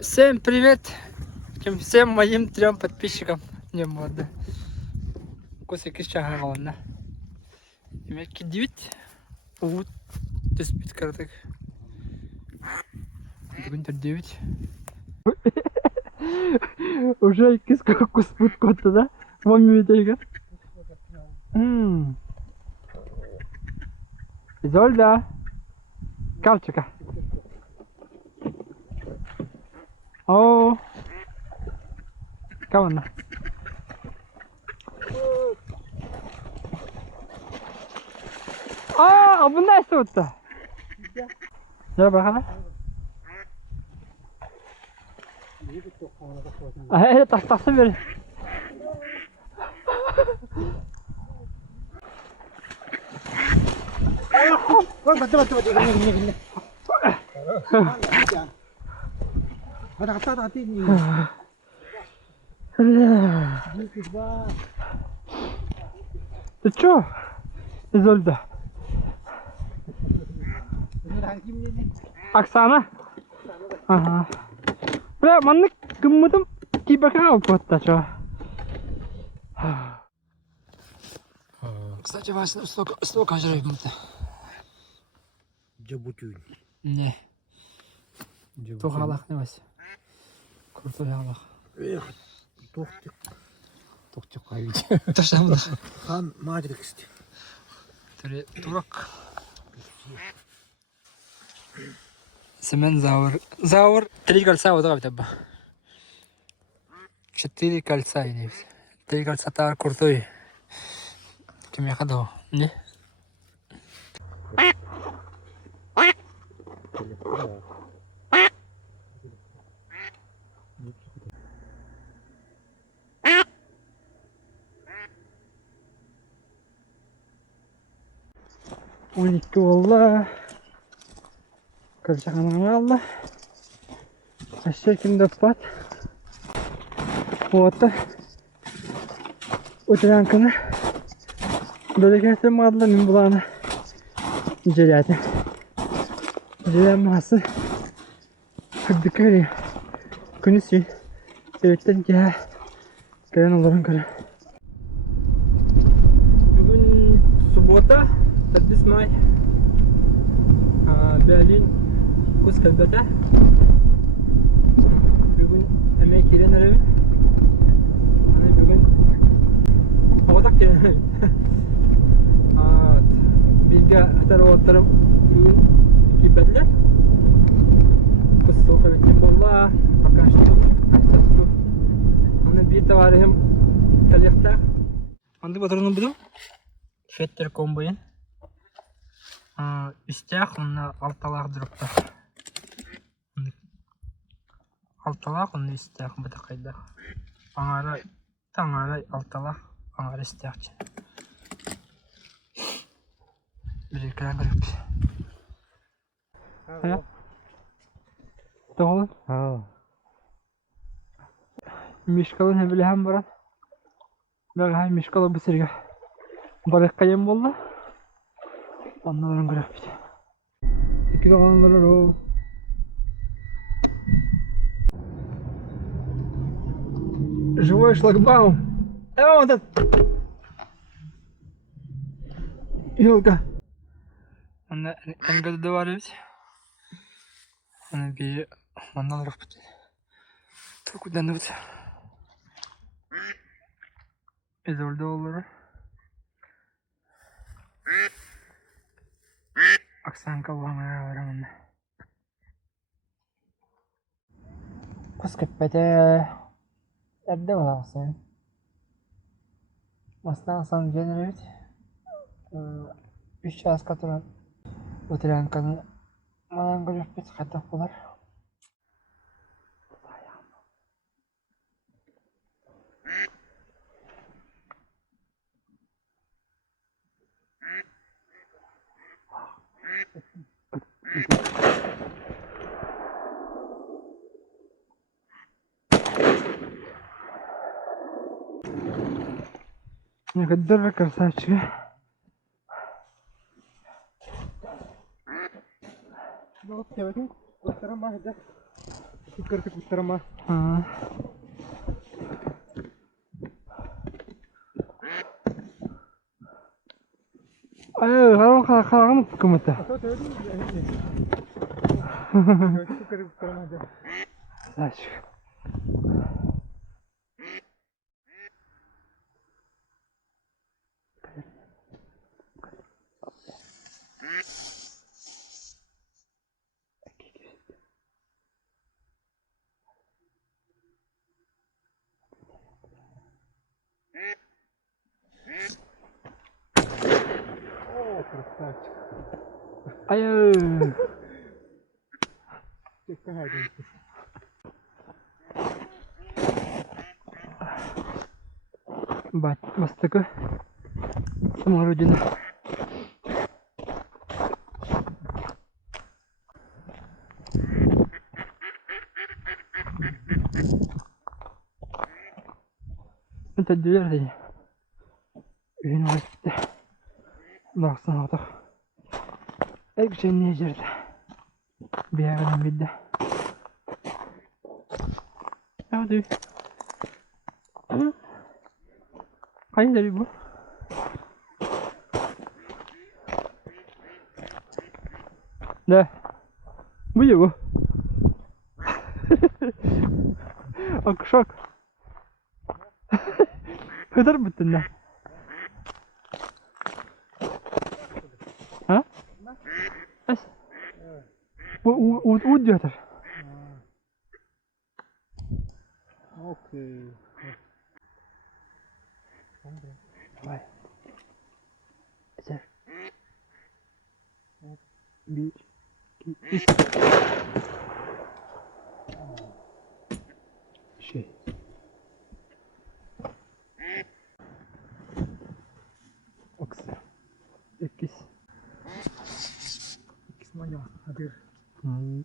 Всем привет! Всем моим 3 подписчикам. Не моды. Косик шага қалғанда. Демекки 9. Уут түспит кардык. Бүгін 9. Уже киска куспут котта да? Вон минутайга. Изольда. Калчика. О. Кавана. Bunday so'tdi. Yana bakalım. Tahtası verin. Ты чё? Изольда. Оксана? Ага. Бля, манны кыммытым кибака алып атта чё. Кстати, Вася, столько жребим-то. Джабутюнь. Не. Тухалах не Вася. Крутой алах. Эх, тоқтық. Тоқтық қайбет. Ташамда. Хан мадриксти. Турак. Семен Заур 3 кольца вот так вот. 4 кольца или 3 кольца тар крутой. Кем я ходил? Не? Уник валла. Кольцаханың алла. Аще кимде пат. Вот. Утрянканы. Бөлегенсем мадла мен буланы. Желяты. Желям масы. Кырдыкari. Күнүсү. Себептен ке. Кайын оларын көрі. Бүгін суббота. 5 май. Берлин кус калбата. Бүгін әмей керен әрәбін. Аны бүгін оғатақ керен әрәбін. Bilge atar oğutlarım bugün kibetler. Kız soğuk ebettim bolla. Arkadaşlar. Аны bir tavarihim taliyakta. Andı batırını buldum. Fetter komboyun. Üstyak onu altalak durup da. Altalak onu üstyak bu da kayda. Tangara altalak. Tangara üstyak. Bir ekran garip. Ha? Doğru. Ha. Mişkalın hebili hem var. Ben hay mişkalı bu sırga. Barak kayım bolla. Onların garip. İki dolanlar o. Живой шлагбаум. Вот этот. Елка. Она энгады var ведь. Она bir ondan rakıp. Tokudan da bit. Ezolda olur. Aksan kavgamaya varamın. Kuskepete evde olasın. Mastan san generate. 3 час катыран Утрянканы манан көріп бет қайтақ болар. Не kadar красавчик. Ну, вот я возьму, вот второй мах, да. Kırtık kurtarma. Ha. Ayo, kalau mı kımıtı? Kırtık kurtarma. Aşk. О, красавчик. Ayo. Бастыкы. Смородина. Это дверь. Üniversite. Baksana orada. Her şey ne yerde. Bir yerden bir de. Hadi. Hayır bu. Ne? Bu ya bu. Akşak. Kadar mıydın lan? Ha? Es. Bu diyorlar. Okey. Vay. Eser. Bir, iki, üç. Şey. Oksa. İkiz. İkisi manyak. Hadi. Hmm.